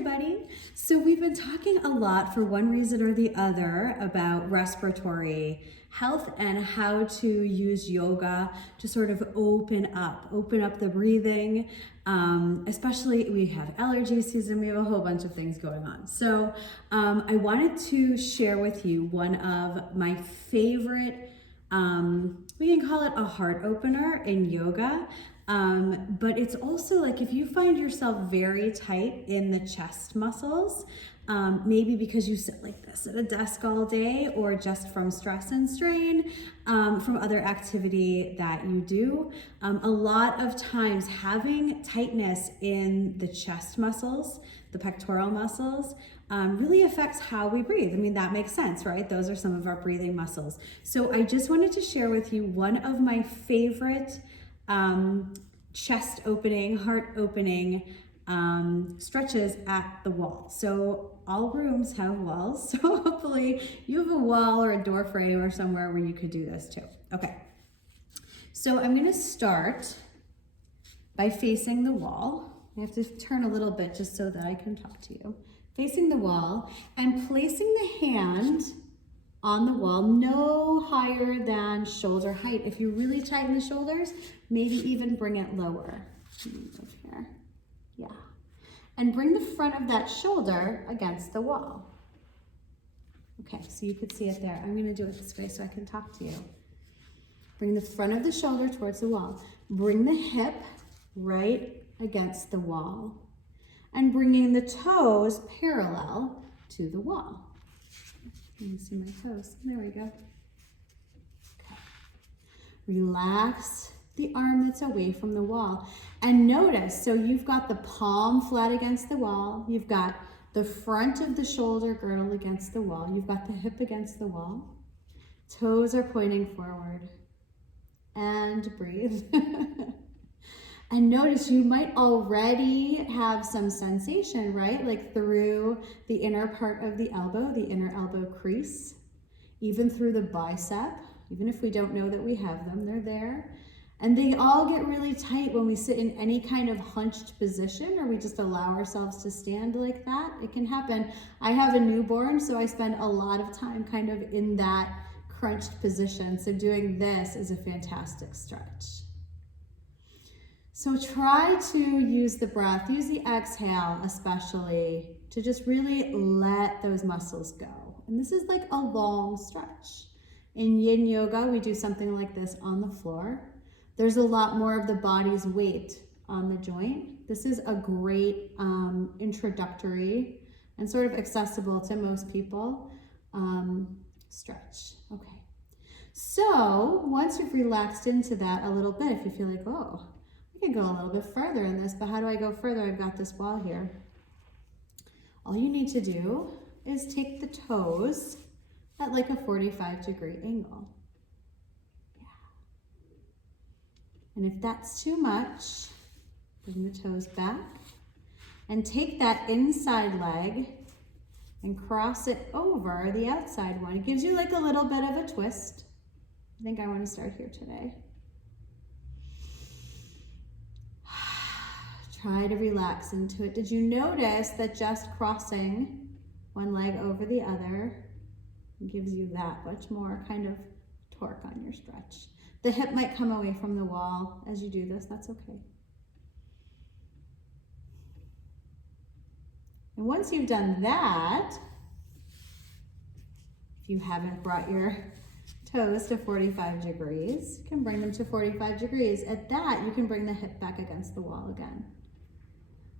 everybody. So we've been talking a lot for one reason or the other about respiratory health and how to use yoga to sort of open up the breathing. Especially we have allergy season, we have a whole bunch of things going on. So I wanted to share with you one of my favorite, we can call it a heart opener in yoga. But it's also like if you find yourself very tight in the chest muscles, maybe because you sit like this at a desk all day or just from stress and strain, from other activity that you do, a lot of times having tightness in the chest muscles, the pectoral muscles, really affects how we breathe. I mean, that makes sense, right? Those are some of our breathing muscles. So I just wanted to share with you one of my favorite chest opening, heart opening stretches at the wall. So all rooms have walls. So hopefully you have a wall or a door frame or somewhere where you could do this too. Okay. So I'm going to start by facing the wall. I have to turn a little bit just so that I can talk to you. Facing the wall and placing the hand on the wall, no higher than shoulder height. If you really tighten the shoulders, maybe even bring it lower. Move here. Yeah. And bring the front of that shoulder against the wall. Okay, so you could see it there. I'm gonna do it this way so I can talk to you. Bring the front of the shoulder towards the wall. Bring the hip right against the wall. And bringing the toes parallel to the wall. You can see my toes. There we go. Okay. Relax the arm that's away from the wall. And notice, so you've got the palm flat against the wall. You've got the front of the shoulder girdle against the wall. You've got the hip against the wall. Toes are pointing forward. And breathe. And notice you might already have some sensation, right? Like through the inner part of the inner elbow crease, even through the bicep, even if we don't know that we have them, they're there. And they all get really tight when we sit in any kind of hunched position or we just allow ourselves to stand like that. It can happen. I have a newborn, so I spend a lot of time kind of in that crunched position. So doing this is a fantastic stretch. So try to use the breath, use the exhale especially, to just really let those muscles go. And this is like a long stretch. In yin yoga, we do something like this on the floor. There's a lot more of the body's weight on the joint. This is a great introductory and sort of accessible to most people stretch. Okay. So once you've relaxed into that a little bit, if you feel like, oh, I could go a little bit further in this, but how do I go further? I've got this wall here. All you need to do is take the toes at like a 45-degree angle. Yeah. And if that's too much, bring the toes back and take that inside leg and cross it over the outside one. It gives you like a little bit of a twist. I think I want to start here today. Try to relax into it. Did you notice that just crossing one leg over the other gives you that much more kind of torque on your stretch? The hip might come away from the wall as you do this. That's okay. And once you've done that, if you haven't brought your toes to 45 degrees, you can bring them to 45 degrees. At that, you can bring the hip back against the wall again.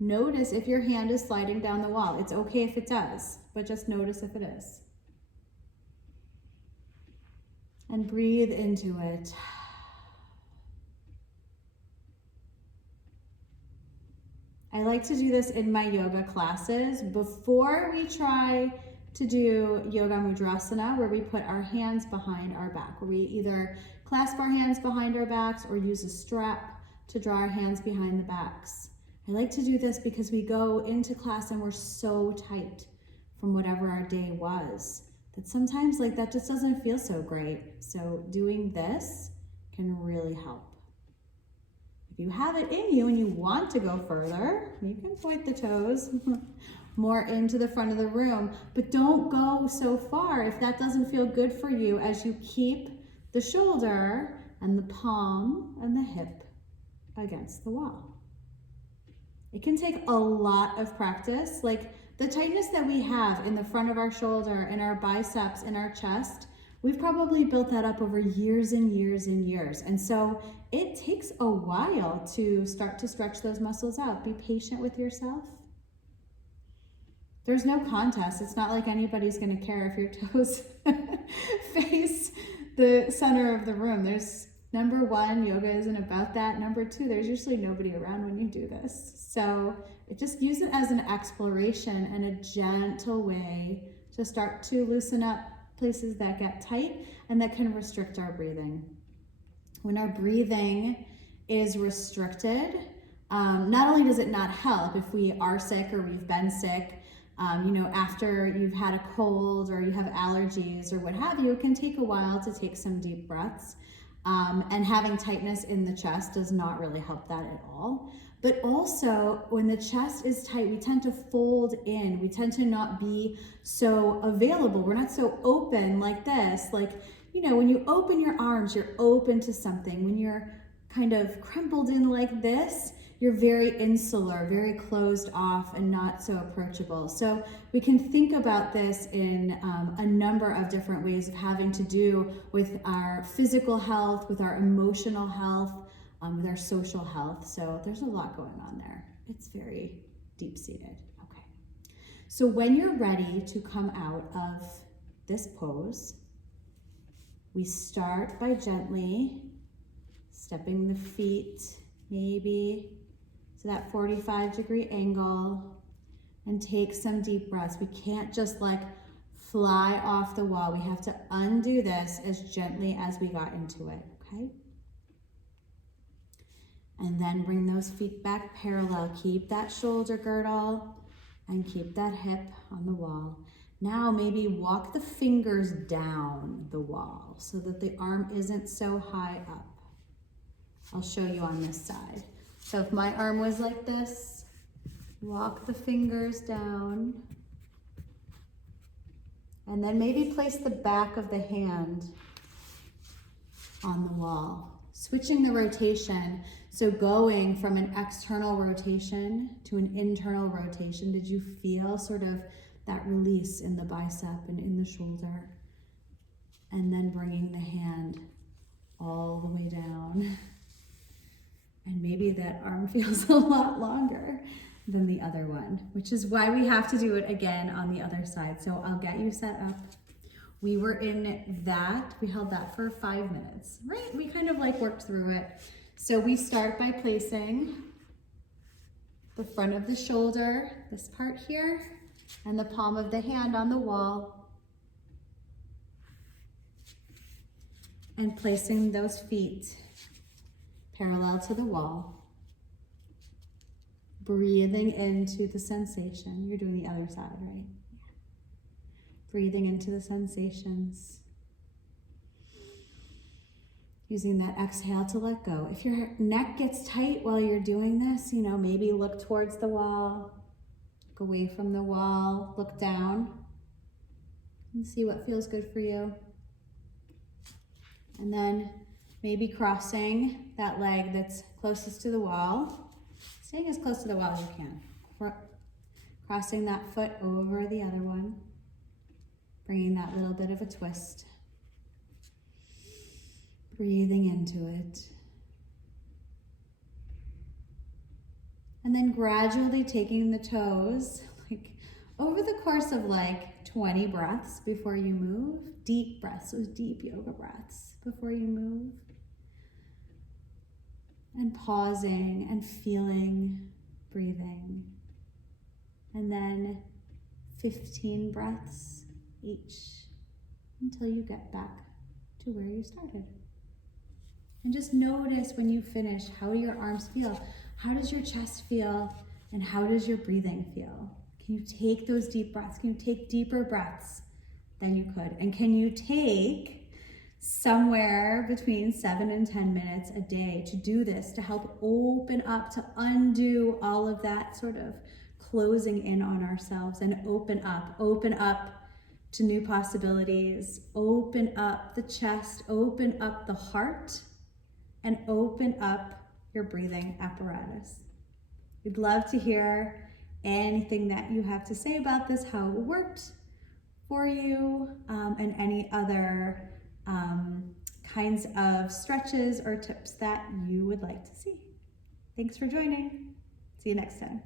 Notice if your hand is sliding down the wall. It's okay if it does, but just notice if it is. And breathe into it. I like to do this in my yoga classes before we try to do yoga mudrasana, where we put our hands behind our back, where we either clasp our hands behind our backs or use a strap to draw our hands behind the backs. I like to do this because we go into class and we're so tight from whatever our day was that sometimes like that just doesn't feel so great. So doing this can really help. If you have it in you and you want to go further, you can point the toes more into the front of the room, but don't go so far if that doesn't feel good for you, as you keep the shoulder and the palm and the hip against the wall. It can take a lot of practice. Like the tightness that we have in the front of our shoulder, in our biceps, in our chest, we've probably built that up over years and years and years. And so it takes a while to start to stretch those muscles out. Be patient with yourself. There's no contest. It's not like anybody's going to care if your toes face the center of the room. There's number one, yoga isn't about that. Number two, there's usually nobody around when you do this. So just use it as an exploration and a gentle way to start to loosen up places that get tight and that can restrict our breathing. When our breathing is restricted, not only does it not help if we are sick or we've been sick, after you've had a cold or you have allergies or what have you, it can take a while to take some deep breaths. And having tightness in the chest does not really help that at all. But also, when the chest is tight, we tend to fold in. We tend to not be so available. We're not so open like this. Like, when you open your arms, you're open to something. When you're kind of crumpled in like this, you're very insular, very closed off and not so approachable. So we can think about this in a number of different ways of having to do with our physical health, with our emotional health, with our social health. So there's a lot going on there. It's very deep-seated. Okay. So when you're ready to come out of this pose, we start by gently stepping the feet maybe to that 45-degree angle and take some deep breaths. We can't just fly off the wall. We have to undo this as gently as we got into it, okay? And then bring those feet back parallel. Keep that shoulder girdle and keep that hip on the wall. Now maybe walk the fingers down the wall so that the arm isn't so high up. I'll show you on this side. So if my arm was like this, walk the fingers down. And then maybe place the back of the hand on the wall. Switching the rotation. So going from an external rotation to an internal rotation. Did you feel sort of that release in the bicep and in the shoulder? And then bringing the hand all the way down. And maybe that arm feels a lot longer than the other one, which is why we have to do it again on the other side. So I'll get you set up. We were in that, we held that for 5 minutes, right? We kind of worked through it. So we start by placing the front of the shoulder, this part here, and the palm of the hand on the wall. And placing those feet parallel to the wall. Breathing into the sensation. You're doing the other side, right? Breathing into the sensations. Using that exhale to let go. If your neck gets tight while you're doing this, maybe look towards the wall, look away from the wall, look down, and see what feels good for you. And then maybe crossing that leg that's closest to the wall, staying as close to the wall as you can. Crossing that foot over the other one, bringing that little bit of a twist. Breathing into it. And then gradually taking the toes, over the course of 20 breaths before you move. Deep breaths, those deep yoga breaths before you move. And pausing and feeling, breathing. And then 15 breaths each until you get back to where you started. And just notice when you finish, how do your arms feel? How does your chest feel? And how does your breathing feel? Can you take those deep breaths? Can you take deeper breaths than you could? And can you take somewhere between 7 and 10 minutes a day to do this, to help open up, to undo all of that sort of closing in on ourselves and open up to new possibilities, open up the chest, open up the heart, and open up your breathing apparatus. We'd love to hear anything that you have to say about this, how it worked for you, and any other kinds of stretches or tips that you would like to see. Thanks for joining. See you next time.